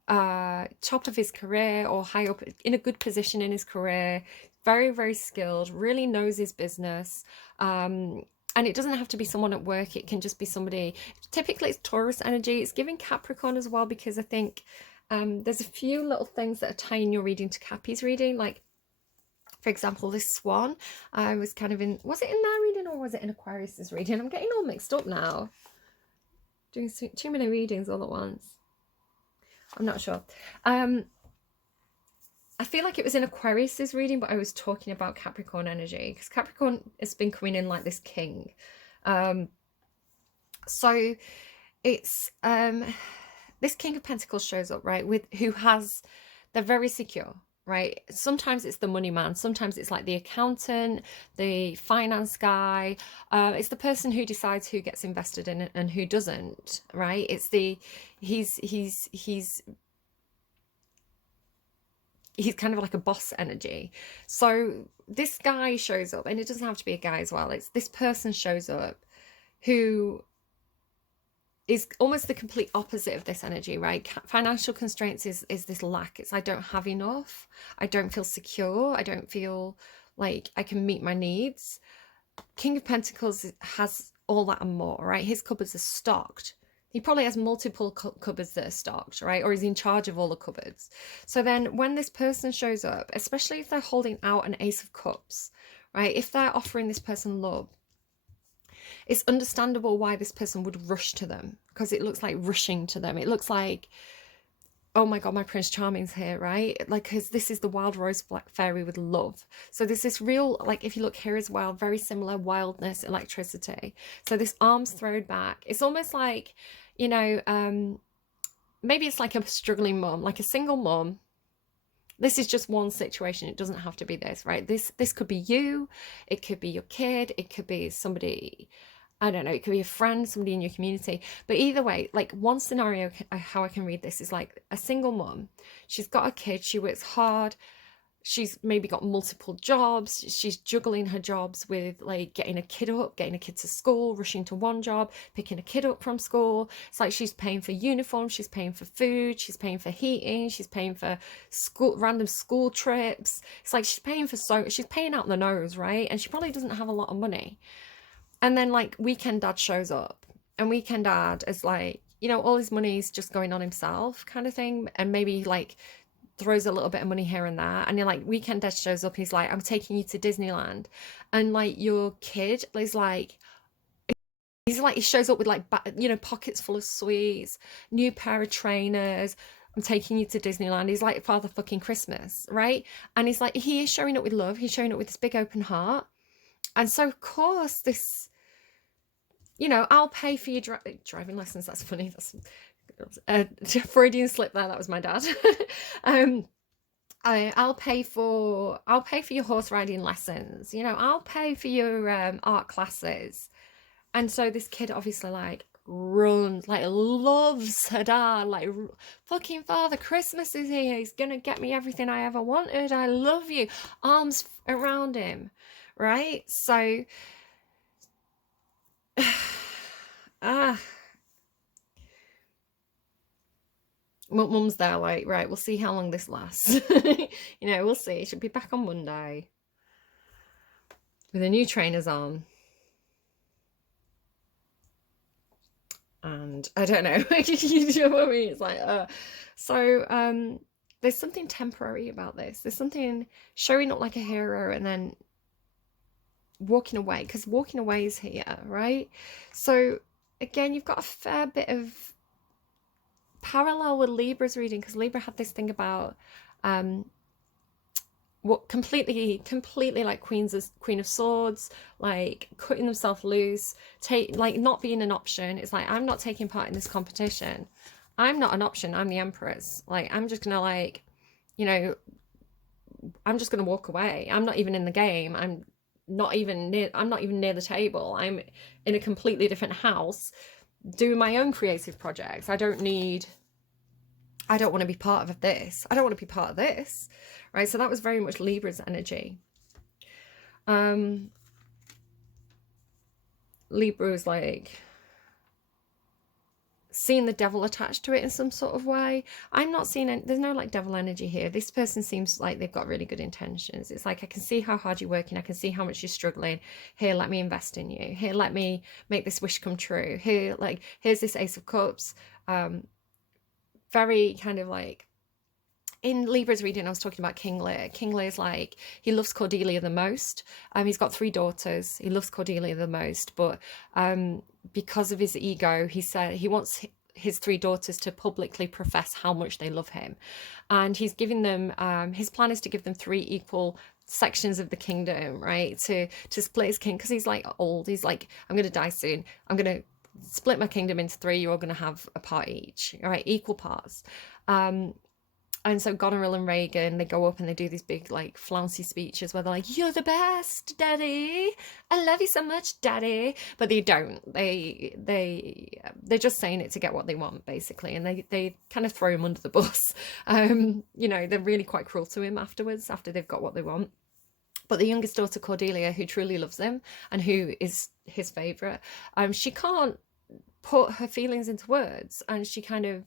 top of his career or high up in a good position in his career, very, very skilled, really knows his business. And it doesn't have to be someone at work, it can just be somebody. Typically it's Taurus energy. It's giving Capricorn as well, because I think there's a few little things that are tying your reading to Cappy's reading. Like, for example, this swan, I was kind of in, was it in their reading or was it in Aquarius's reading? I'm getting all mixed up now, doing too many readings all at once. I'm not sure. I feel like it was in Aquarius's reading, but I was talking about Capricorn energy, because Capricorn has been coming in like this king. So it's this King of Pentacles shows up, right, with they're very secure, right? Sometimes it's the money man, sometimes it's like the accountant, the finance guy. It's the person who decides who gets invested in it and who doesn't, right? It's he's kind of like a boss energy. So this guy shows up, and it doesn't have to be a guy as well. It's this person shows up who is almost the complete opposite of this energy, right? Financial constraints is this lack. It's I don't have enough. I don't feel secure. I don't feel like I can meet my needs. King of Pentacles has all that and more, right? His cupboards are stocked. He probably has multiple cupboards that are stocked, right? Or he's in charge of all the cupboards. So then when this person shows up, especially if they're holding out an Ace of Cups, right? If they're offering this person love, it's understandable why this person would rush to them, because it looks like rushing to them. It looks like, oh my God, my Prince Charming's here, right? Like, because this is the wild rose black fairy with love. So there's this real, like, if you look here as well, very similar wildness, electricity. So this arms thrown back. It's almost like, you know, maybe it's like a struggling mom, like a single mom. This is just one situation. It doesn't have to be this, right? This could be you. It could be your kid. It could be somebody, I don't know, it could be a friend, somebody in your community. But either way, like one scenario, how I can read this is like a single mom. She's got a kid. She works hard. she's maybe got multiple jobs. She's juggling her jobs with like getting a kid up, getting a kid to school, rushing to one job, picking a kid up from school. It's like she's paying for uniform, she's paying for food, she's paying for heating, she's paying for school, random school trips. It's like she's paying for she's paying out the nose, right? And she probably doesn't have a lot of money. And then like weekend dad shows up, and weekend dad is like, you know, all his money's just going on himself kind of thing, and maybe like throws a little bit of money here and there. And you're like, weekend dad shows up, he's like, I'm taking you to Disneyland. And like your kid is like, he shows up with like, you know, pockets full of sweets, new pair of trainers, I'm taking you to Disneyland. He's like Father fucking Christmas, right? And he's like, he is showing up with love, he's showing up with this big open heart. And so of course this, you know, I'll pay for your driving lessons. That's funny. That's a Freudian slip there. That was my dad. I'll pay for your horse riding lessons. You know, I'll pay for your art classes. And so this kid obviously like runs, like loves her dad, like fucking Father Christmas is here. He's gonna get me everything I ever wanted. I love you. Arms around him, right? So Mum's there like, right, we'll see how long this lasts. You know, we'll see. She'll be back on Monday with her new trainers on. And I don't know. You know what I mean? It's like, there's something temporary about this. There's something showing up like a hero and then walking away, because walking away is here, right? So again, you've got a fair bit of parallel with Libra's reading, because Libra had this thing about what completely like Queen of Swords, like cutting themselves loose, like not being an option. It's like, I'm not taking part in this competition. I'm not an option. I'm the Empress. Like, I'm just gonna, like, you know, I'm just gonna walk away. I'm not even in the game. I'm not even near the table. I'm in a completely different house doing my own creative projects. I don't want to be part of this. I don't want to be part of this, right? So that was very much Libra's energy. Libra is like seeing the devil attached to it in some sort of way. I'm not seeing any, there's no like devil energy here. This person seems like they've got really good intentions. It's like, I can see how hard you're working. I can see how much you're struggling. Here, let me invest in you. Here, let me make this wish come true. Here, like, here's this Ace of Cups. Very kind of like, in Libra's reading, I was talking about King Lear. King Lear's like, he loves Cordelia the most. He's got 3 daughters. He loves Cordelia the most, but because of his ego, he said he wants his 3 daughters to publicly profess how much they love him. And he's giving them, his plan is to give them 3 equal sections of the kingdom, right? To split his king, because he's like old. He's like, I'm going to die soon. I'm going to split my kingdom into 3. You're all going to have a part each, all right? Equal parts. And so Goneril and Reagan, they go up and they do these big like flouncy speeches where they're like, you're the best, daddy, I love you so much, daddy. But they don't. They're just saying it to get what they want, basically. And they kind of throw him under the bus. You know, they're really quite cruel to him afterwards, after they've got what they want. But the youngest daughter, Cordelia, who truly loves him and who is his favourite, she can't put her feelings into words, and she kind of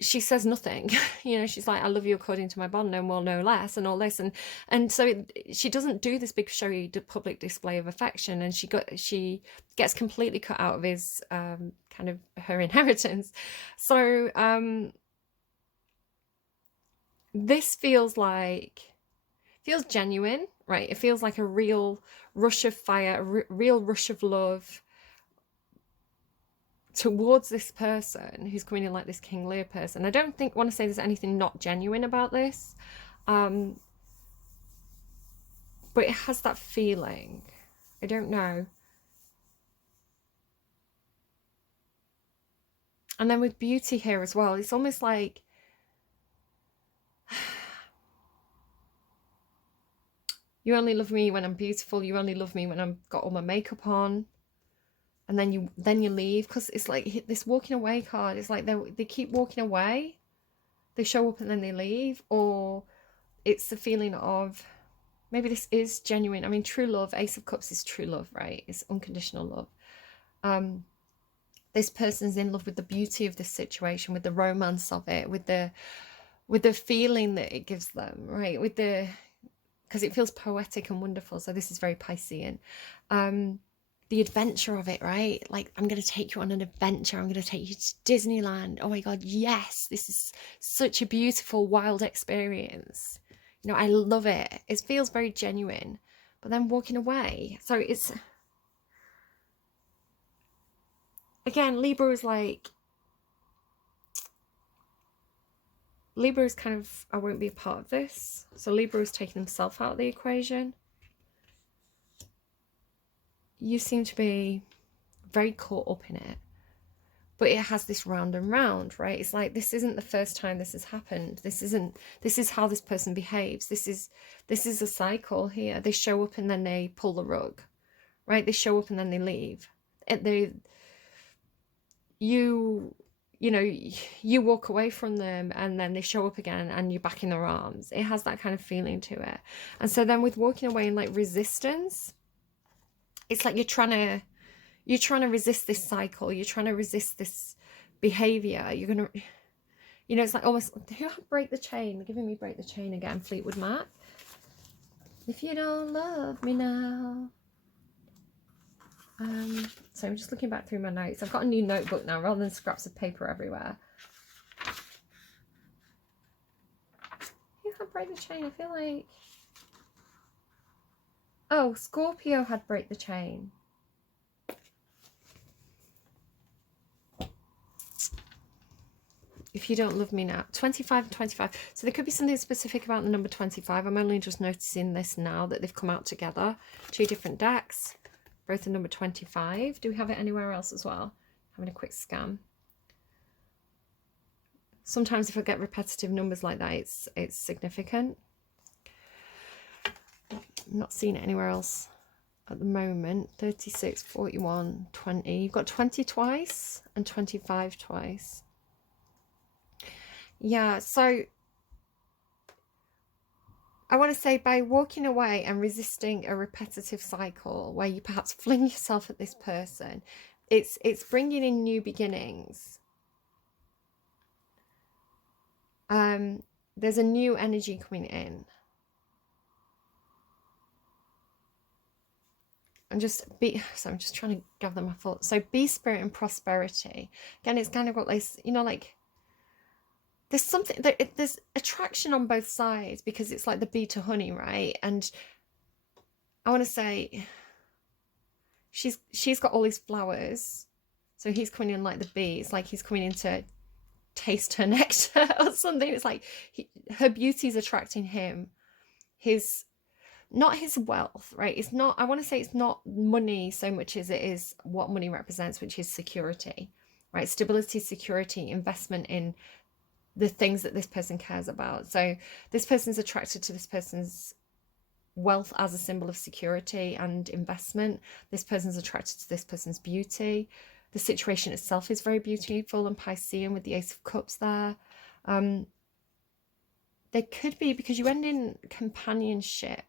she says nothing. You know, she's like, I love you according to my bond, no more, no less, and all this. And so she doesn't do this big showy public display of affection, and she gets completely cut out of his kind of her inheritance. So this feels genuine, right? It feels like a real rush of fire, a real rush of love towards this person who's coming in like this King Lear person. I don't want to say there's anything not genuine about this, but it has that feeling. I don't know. And then with beauty here as well, it's almost like you only love me when I'm beautiful, you only love me when I've got all my makeup on. And then you leave, because it's like this walking away card. It's like they keep walking away. they show up and then they leave, or it's the feeling of maybe this is genuine. I mean, true love, Ace of Cups is true love, right? It's unconditional love. This person's in love with the beauty of this situation, with the romance of it, with the feeling that it gives them, right? Because it feels poetic and wonderful. So this is very Piscean. The adventure of it, right? Like, I'm going to take you on an adventure. I'm going to take you to Disneyland. Oh my God, yes. This is such a beautiful, wild experience. You know, I love it. It feels very genuine. But then walking away. So it's, again, Libra is kind of, I won't be a part of this. So Libra is taking himself out of the equation. You seem to be very caught up in it, but it has this round and round, right? It's like, this isn't the first time this has happened. This is how this person behaves. This is a cycle here. They show up and then they pull the rug, right? They show up and then they leave. You know, you walk away from them and then they show up again and you're back in their arms. It has that kind of feeling to it. And so then with walking away in like resistance, it's like you're trying to resist this cycle. You're trying to resist this behavior. You're going to, you know, it's like almost, who had Break the Chain? They're giving me Break the Chain again, Fleetwood Mac. If you don't love me now. So I'm just looking back through my notes. I've got a new notebook now rather than scraps of paper everywhere. Who had Break the Chain? I feel like, oh, Scorpio had Break the Chain. If you don't love me now. 25 and 25. So there could be something specific about the number 25. I'm only just noticing this now that they've come out together. Two different decks. Both the number 25. Do we have it anywhere else as well? Having a quick scan. Sometimes if I get repetitive numbers like that, it's significant. I'm not seeing it anywhere else at the moment. 36, 41, 20. You've got 20 twice and 25 twice. Yeah, so I want to say by walking away and resisting a repetitive cycle where you perhaps fling yourself at this person, it's bringing in new beginnings. There's a new energy coming in. I'm just trying to gather my thoughts. So be spirit and prosperity. Again, it's kind of got this, you know, like there's something that there's attraction on both sides because it's like the bee to honey, right? And I want to say she's got all these flowers, so he's coming in like the bee. It's like he's coming in to taste her nectar or something. It's like her beauty is attracting him. Not his wealth, right? It's not, I want to say it's not money so much as it is what money represents, which is security, right? Stability, security, investment in the things that this person cares about. So this person's attracted to this person's wealth as a symbol of security and investment. This person's attracted to this person's beauty. The situation itself is very beautiful and Piscean with the Ace of Cups there. There could be, because you end in companionship.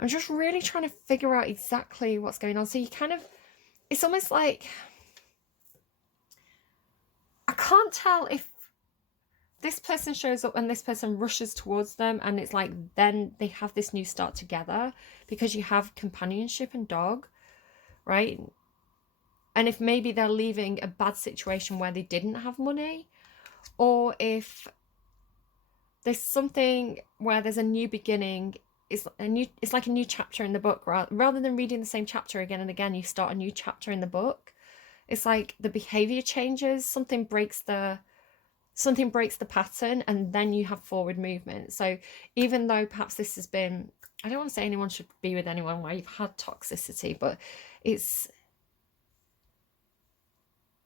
I'm just really trying to figure out exactly what's going on. So you kind of, it's almost like, I can't tell if this person shows up and this person rushes towards them and it's like then they have this new start together because you have companionship and dog, right? And if maybe they're leaving a bad situation where they didn't have money, or if there's something where there's a new beginning, it's like a new chapter in the book, rather than reading the same chapter again and again, you start a new chapter in the book. It's like the behavior changes, something breaks the pattern, and then you have forward movement. So even though perhaps this has been, I don't want to say anyone should be with anyone where you've had toxicity, but it's,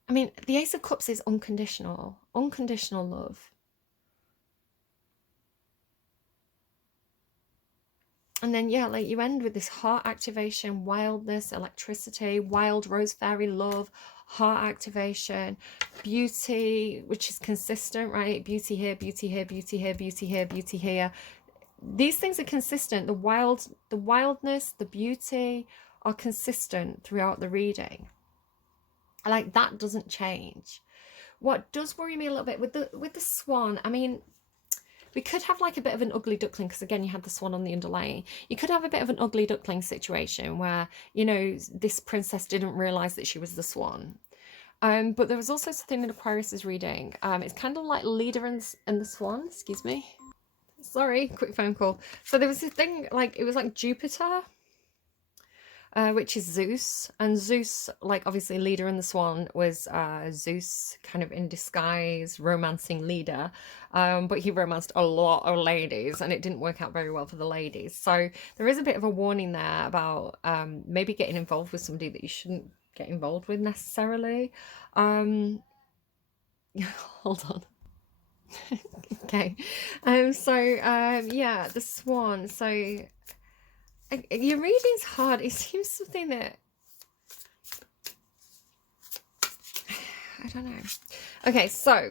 I mean, the Ace of Cups is unconditional love. And then, yeah, like you end with this heart activation, wildness, electricity, wild rose fairy love, heart activation, beauty, which is consistent, right? Beauty here, beauty here, beauty here, beauty here, beauty here. These things are consistent. The wildness, the beauty are consistent throughout the reading. Like, that doesn't change. What does worry me a little bit with the swan, I mean, we could have like a bit of an ugly duckling, because again, you had the swan on the underlying. You could have a bit of an ugly duckling situation where, you know, this princess didn't realize that she was the swan. But there was also something in Aquarius's reading. It's kind of like leader and the swan. Excuse me. Sorry, quick phone call. So there was a thing, like, it was like Jupiter, which is Zeus, and Zeus, like, obviously leader in the swan was Zeus kind of in disguise, romancing leader, but he romanced a lot of ladies, and it didn't work out very well for the ladies. So there is a bit of a warning there about maybe getting involved with somebody that you shouldn't get involved with necessarily. Hold on. Okay. Yeah, the swan. So your reading's hard. It seems something that I don't know. Okay, so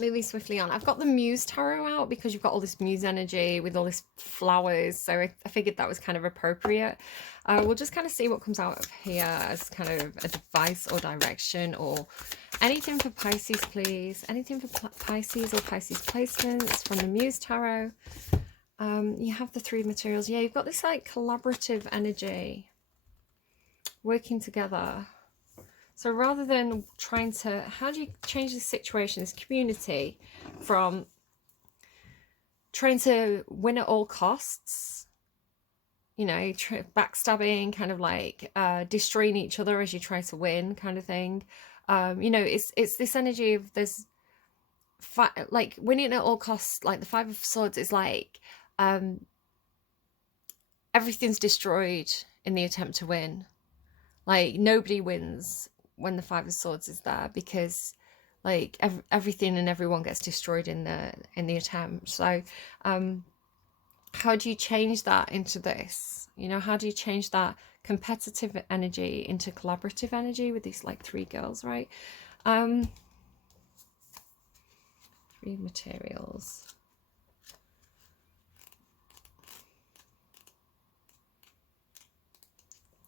moving swiftly on. I've got the Muse Tarot out because you've got all this Muse energy with all this flowers. So I figured that was kind of appropriate. We'll just kind of see what comes out of here as kind of advice or direction or anything for Pisces, please. Anything for Pisces or Pisces placements from the Muse Tarot. You have the 3 materials. Yeah, you've got this like collaborative energy working together. So rather than trying to, how do you change the situation, this community, from trying to win at all costs, you know, backstabbing, kind of like destroying each other as you try to win kind of thing. You know, it's this energy of there's like winning at all costs, like the 5 of Swords is like everything's destroyed in the attempt to win. Like, nobody wins when the 5 of Swords is there, because like everything and everyone gets destroyed in the attempt. So how do you change that into this? You know, how do you change that competitive energy into collaborative energy with these like 3 girls, right? 3 materials.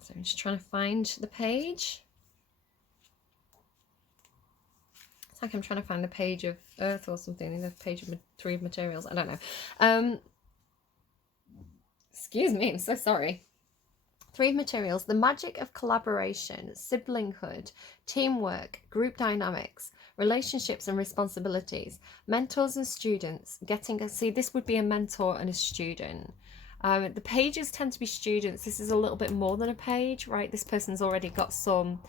So I'm just trying to find the page. It's like I'm trying to find the page of Earth or something, the page of 3 materials. I don't know. Excuse me, I'm so sorry. 3 materials: the magic of collaboration, siblinghood, teamwork, group dynamics, relationships and responsibilities, mentors and students. See, this would be a mentor and a student. The pages tend to be students. This is a little bit more than a page, right? This person's already got some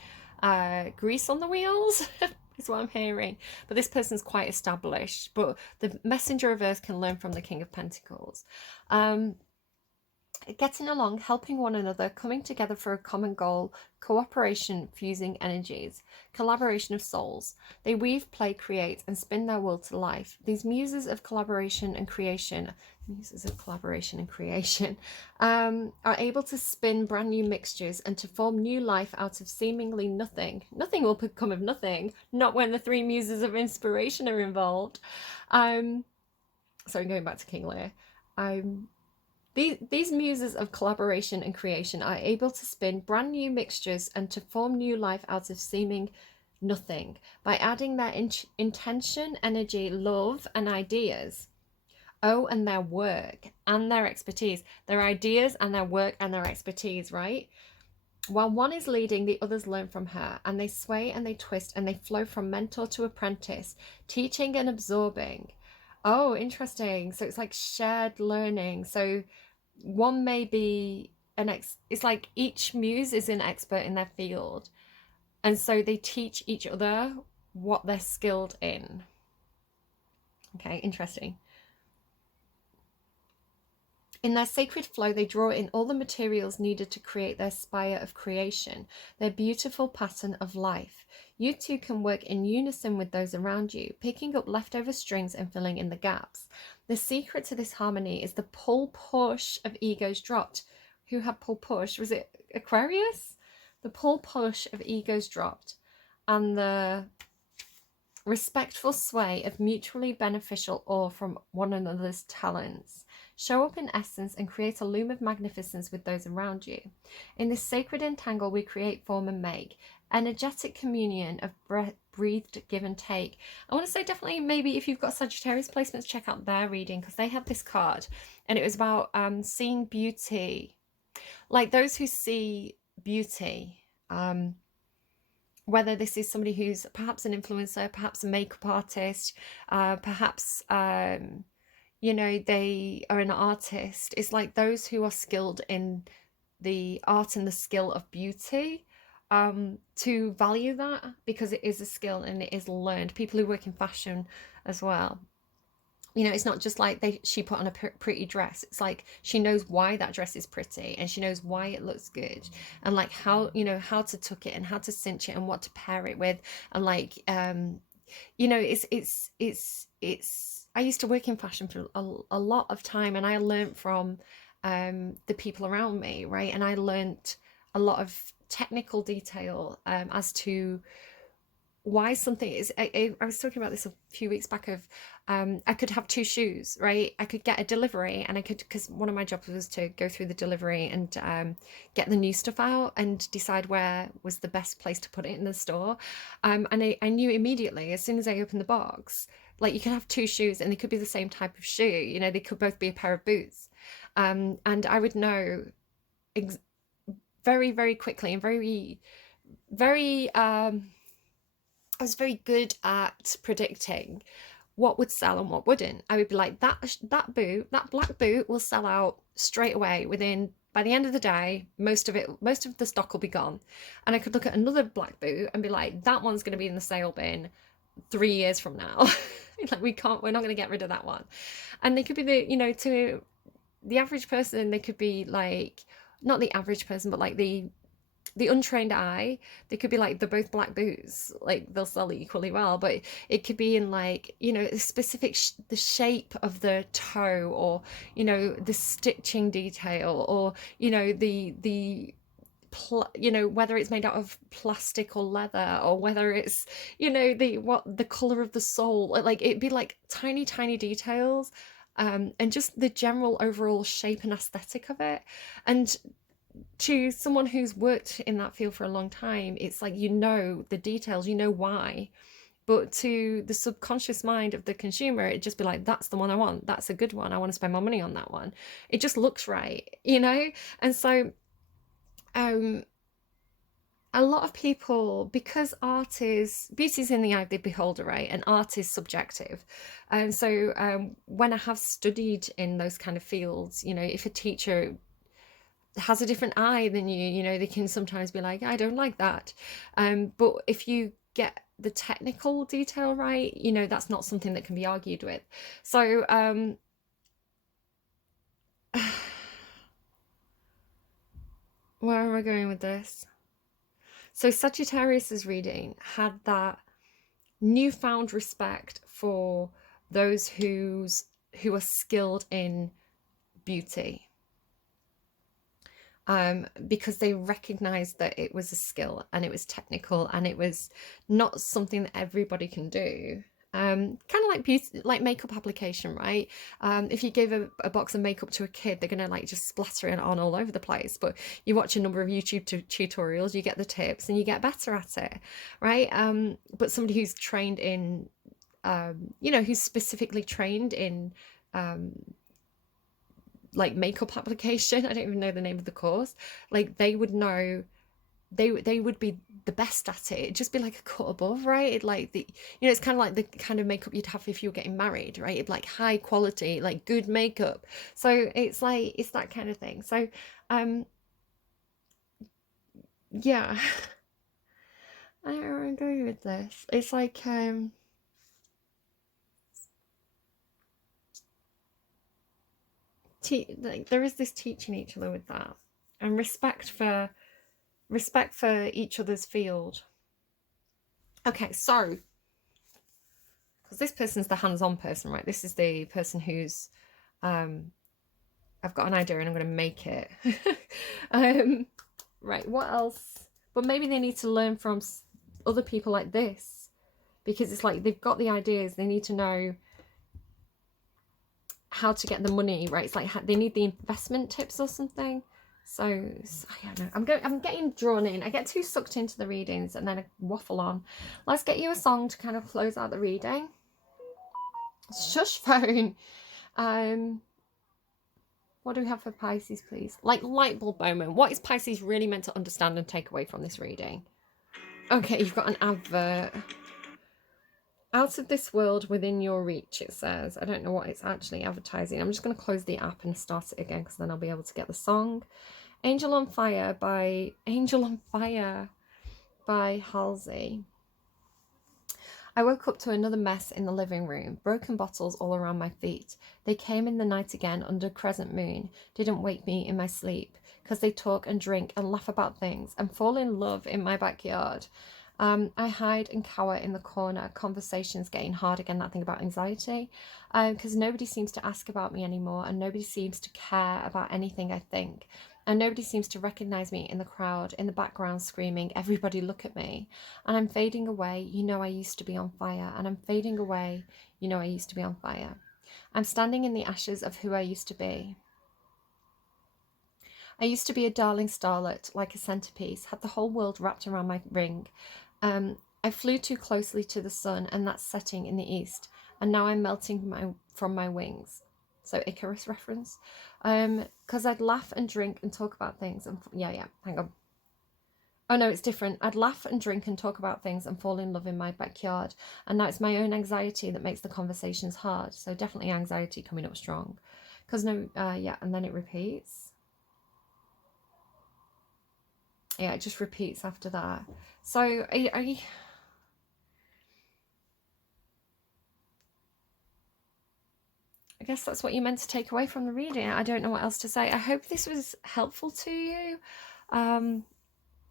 grease on the wheels is what I'm hearing, but this person's quite established. But the messenger of Earth can learn from the King of Pentacles. Getting along, helping one another, coming together for a common goal, cooperation, fusing energies, collaboration of souls. They weave, play, create, and spin their world to life. These muses of collaboration and creation, are able to spin brand new mixtures and to form new life out of seemingly nothing. Nothing will come of nothing, not when the 3 muses of inspiration are involved. Sorry, going back to King Lear. These muses of collaboration and creation are able to spin brand new mixtures and to form new life out of seeming nothing by adding their intention, energy, love, and ideas. Oh, and their work and their expertise. Their ideas and their work and their expertise, right? While one is leading, the others learn from her, and they sway and they twist and they flow from mentor to apprentice, teaching and absorbing. Oh, interesting. So it's like shared learning. So one may be it's like each muse is an expert in their field, and so they teach each other what they're skilled in. Okay, interesting. In their sacred flow, they draw in all the materials needed to create their spire of creation, their beautiful pattern of life. You too can work in unison with those around you, picking up leftover strings and filling in the gaps. The secret to this harmony is the pull-push of egos dropped. Who had pull-push? Was it Aquarius? The pull push of egos dropped, and the respectful sway of mutually beneficial awe from one another's talents. Show up in essence and create a loom of magnificence with those around you. In this sacred entangle, we create, form, and make. Energetic communion of breathed give and take. I want to say definitely maybe if you've got Sagittarius placements, check out their reading, because they have this card and it was about seeing beauty. Like those who see beauty. Whether this is somebody who's perhaps an influencer, perhaps a makeup artist, perhaps, you know, they are an artist. It's like those who are skilled in the art and the skill of beauty, to value that, because it is a skill and it is learned. People who work in fashion as well. You know, it's not just like she put on a pretty dress. It's like she knows why that dress is pretty, and she knows why it looks good, and like how, you know, how to tuck it and how to cinch it and what to pair it with. And like, you know, it's I used to work in fashion for a lot of time, and I learned from the people around me, right? And I learned a lot of technical detail as to why something is. I was talking about this a few weeks back of I could have two shoes, right? I could get a delivery, and I could, because one of my jobs was to go through the delivery and get the new stuff out and decide where was the best place to put it in the store. And I knew immediately as soon as I opened the box, like you can have two shoes and they could be the same type of shoe, you know, they could both be a pair of boots. And I would know very, very quickly and very I was very good at predicting what would sell and what wouldn't. I would be like, that boot, that black boot will sell out straight away by the end of the day. Most of the stock will be gone. And I could look at another black boot and be like, that one's going to be in the sale bin 3 years from now. Like we're not going to get rid of that one. And they could be you know, to the average person, they could be like, not the average person, but like the untrained eye, they could be like, they're both black boots, like they'll sell equally well. But it could be in like, you know, a specific the shape of the toe, or, you know, the stitching detail, or, you know, you know, whether it's made out of plastic or leather, or whether it's, you know, the color of the sole. Like it'd be like tiny details, and just the general overall shape and aesthetic of it. And to someone who's worked in that field for a long time, it's like, you know, the details, you know why. But to the subconscious mind of the consumer, it'd just be like, that's the one I want, that's a good one, I want to spend my money on that one, it just looks right, you know. And so a lot of people, because art is, beauty's in the eye of the beholder, right? And art is subjective. And so when I have studied in those kind of fields, you know, if a teacher has a different eye than you know, they can sometimes be like, I don't like that. But if you get the technical detail right, you know, that's not something that can be argued with. So where am I going with this? So Sagittarius's reading had that newfound respect for those who are skilled in beauty. Because they recognized that it was a skill and it was technical and it was not something that everybody can do. Kind of like beauty, like makeup application, right? If you give a box of makeup to a kid, they're gonna like just splatter it on all over the place. But you watch a number of YouTube tutorials, you get the tips and you get better at it, right? But somebody who's trained in, you know, who's specifically trained in like makeup application, I don't even know the name of the course, like they would know, they would be the best at it. It'd just be like a cut above, right? It like the, you know, it's kind of like the kind of makeup you'd have if you were getting married, right? It'd like high quality, like good makeup. So it's like, it's that kind of thing. So yeah. I don't know where I'm going with this. It's like like there is this teaching each other with that, and respect for each other's field. Okay, so because this person's the hands-on person, right? This is the person who's I've got an idea and I'm going to make it. Right, what else but maybe they need to learn from other people like this, because it's like they've got the ideas, they need to know how to get the money, right? It's like they need the investment tips or something. So I don't know. I'm getting drawn in. I get too sucked into the readings and then I waffle on. Let's get you a song to kind of close out the reading. Shush phone. What do we have for Pisces, please? Like light bulb moment. What is Pisces really meant to understand and take away from this reading? Okay, you've got an advert. Out of this world within your reach, it says. I don't know what it's actually advertising. I'm just going to close the app and start it again because then I'll be able to get the song. Angel on Fire by Halsey. I woke up to another mess in the living room, broken bottles all around my feet. They came in the night again under crescent moon, didn't wake me in my sleep, because they talk and drink and laugh about things and fall in love in my backyard. I hide and cower in the corner, conversations getting hard again, that thing about anxiety, because nobody seems to ask about me anymore and nobody seems to care about anything I think. And nobody seems to recognize me in the crowd, in the background screaming, everybody look at me. And I'm fading away, you know I used to be on fire. And I'm fading away, you know I used to be on fire. I'm standing in the ashes of who I used to be. I used to be a darling starlet, like a centerpiece, had the whole world wrapped around my ring. I flew too closely to the sun and that's setting in the east. And now I'm melting from my wings. So Icarus reference. Because I'd laugh and drink and talk about things. And hang on. Oh no, it's different. I'd laugh and drink and talk about things and fall in love in my backyard. And now it's my own anxiety that makes the conversations hard. So definitely anxiety coming up strong. Because and then it repeats. Yeah, it just repeats after that. So I guess that's what you meant to take away from the reading. I don't know what else to say. I hope this was helpful to you.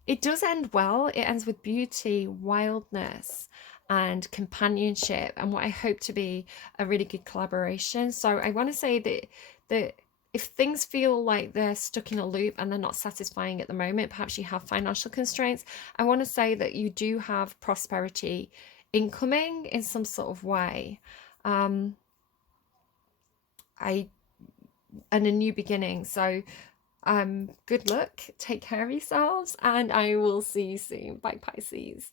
It does end well. It ends with beauty, wildness, and companionship, and what I hope to be a really good collaboration. So I want to say that if things feel like they're stuck in a loop and they're not satisfying at the moment, perhaps you have financial constraints, I want to say that you do have prosperity incoming in some sort of way. And a new beginning. So good luck, take care of yourselves, and I will see you soon. Bye, Pisces.